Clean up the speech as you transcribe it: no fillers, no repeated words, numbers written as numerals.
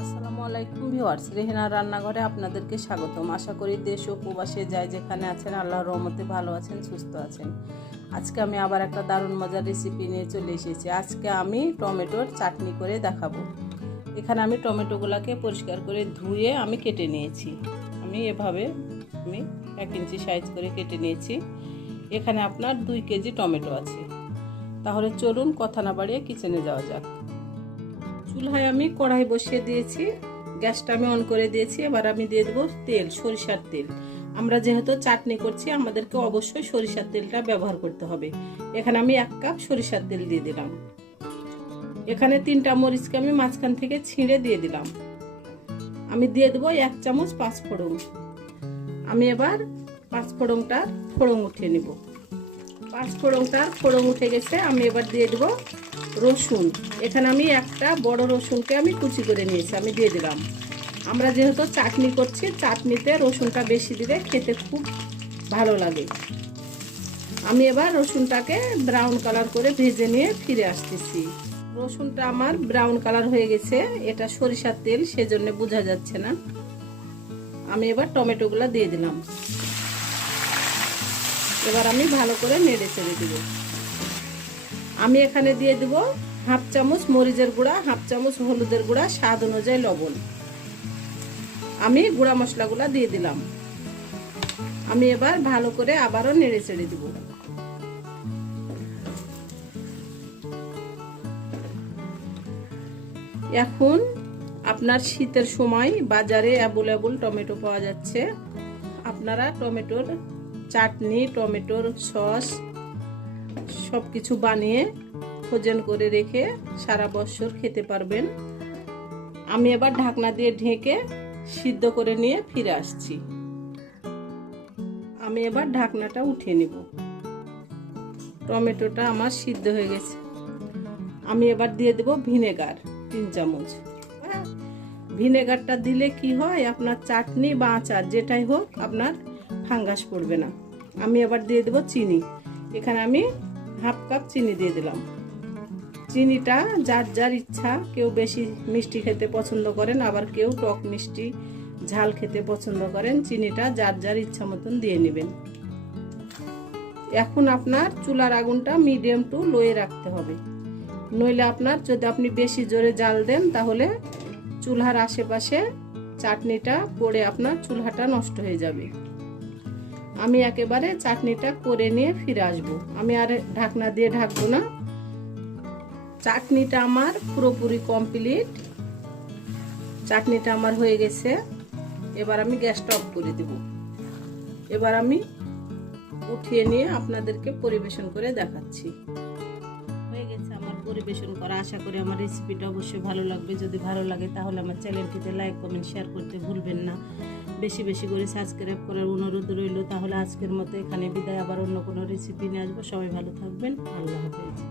আসসালামু আলাইকুম ভিউয়ার্স, রেহেনার রান্নাঘরে আপনাদেরকে স্বাগতম। আশা করি দেশ ও প্রবাসে যাই যেখানে আছেন আল্লাহর রহমতে ভালো আছেন, সুস্থ আছেন। আজকে আমি আবার একটা দারুণ মজার রেসিপি নিয়ে চলে এসেছি। আজকে আমি টমেটোর চাটনি করে দেখাবো। এখানে আমি টমেটোগুলোকে পরিষ্কার করে ধুয়ে আমি কেটে নিয়েছি। আমি এভাবে 1 ইঞ্চি সাইজ করে কেটে নিয়েছি। এখানে আপনার 2 কেজি টমেটো আছে। তাহলে চলুন কথা না বাড়িয়ে কিচেনে যাওয়া যাক। চুলায় আমি কড়াই বসিয়ে দিয়েছি, গ্যাসটা আমি অন করে দিয়েছি। এবার আমি দিয়ে দেবো তেল, সরিষার তেল। আমরা যেহেতু চাটনি করছি আমাদেরকে অবশ্যই সরিষার তেলটা ব্যবহার করতে হবে। এখানে আমি 1 কাপ সরিষার তেল দিয়ে দিলাম। এখানে 3টা মরিচকে আমি মাঝখান থেকে ছিঁড়ে দিয়ে দিলাম। আমি দিয়ে দেবো 1 চামচ 5 ফোড়ন। আমি এবার 5 ফোড়নটার ফোড়ন উঠিয়ে নিব। 5 ফোড়নটার ফোড়ন উঠে গেছে। আমি এবার দিয়ে দেবো রসুন। এখানে আমি একটা বড় রসুনকে আমি কুচি করে নিয়েছি, আমি দিয়ে দিলাম। আমরা যেহেতু চাটনি করছি, চাটনিতে রসুনটা বেশি দিলে খেতে খুব ভালো লাগে। আমি এবার রসুনটাকে ব্রাউন কালার করে ভেজে নিয়ে ফিরে আসতেছি। রসুনটা আমার ব্রাউন কালার হয়ে গেছে। এটা সরিষার তেল, সেজন্য বোঝা যাচ্ছে না। আমি এবার টমেটোগুলো দিয়ে দিলাম। এবার আমি ভালো করে নেড়ে চেড়ে দেব। আমি এখানে দিয়ে দেব 1/2 চামচ মরিচের গুঁড়া, 1/2 চামচ হলুদের গুঁড়া, স্বাদ অনুযায়ী লবণ। আমি গুঁড়া মশলাগুলো দিয়ে দিলাম। আমি এবার ভালো করে আবারও নেড়ে চেড়ে দেব। এখন আপনার শীতের সময় বাজারে অ্যাভেলেবল টমেটো পাওয়া যাচ্ছে। আপনারা টমেটোর চাটনি, টমেটোর সস সবকিছু বানিয়ে ফ্রোজেন করে রেখে সারা বছর খেতে পারবেন। আমি এবার ঢাকনা দিয়ে ঢেকে সিদ্ধ করে নিয়ে ফিরে আসছি। আমি এবার ঢাকনাটা উঠিয়ে নিব। টমেটোটা আমার সিদ্ধ হয়ে গেছে। আমি এবার দিয়ে দেব ভিনেগার 3 চামচ। ভিনেগারটা দিলে কি হয়, আপনার চাটনি বা আচার যেটাই হোক আপনার ফাঙ্গাস পড়বে না। আমি এবার দিয়ে দেব চিনি। এখানে আমি 1/2 কাপ চিনি দিয়ে দিলাম। চিনিটা যার যার ইচ্ছা, কেউ বেশি মিষ্টি খেতে পছন্দ করেন, আবার কেউ টক মিষ্টি ঝাল খেতে পছন্দ করেন। চিনিটা যার যার ইচ্ছা মতন দিয়ে নেবেন। এখন আপনার চুলার আগুনটা মিডিয়াম টু লোয়ে রাখতে হবে, নইলে আপনার যদি আপনি বেশি জোরে জাল দেন তাহলে চুলার আশেপাশে চাটনিটা পড়ে আপনার চুলাটা নষ্ট হয়ে যাবে। আমি একেবারে চাটনিটা করে নিয়ে ফিরে আসবো। আমি আর ঢাকনা দিয়ে ঢাকবো না। চাটনিটা আমার পুরোপুরি কমপ্লিট। চাটনিটা আমার হয়ে গেছে। এবার আমি গ্যাসটা অফ করে দেব। এবার আমি উঠিয়ে নিয়ে আপনাদেরকে পরিবেশন করে দেখাচ্ছি। হয়ে গেছে আমার পরিবেশন করা। আশা করি আমার রেসিপিটা অবশ্যই ভালো লাগবে। যদি ভালো লাগে তাহলে আমার চ্যানেলটিতে লাইক, কমেন্ট, শেয়ার করতে ভুলবেন না। বেশি বেশি করে সাবস্ক্রাইব করার অনুরোধ রইল। তাহলে আজকের মতো এখানে বিদায়। আবার অন্য কোনো রেসিপি নিয়ে আসবো। সবাই ভালো থাকবেন। আল্লাহ হাফেজ।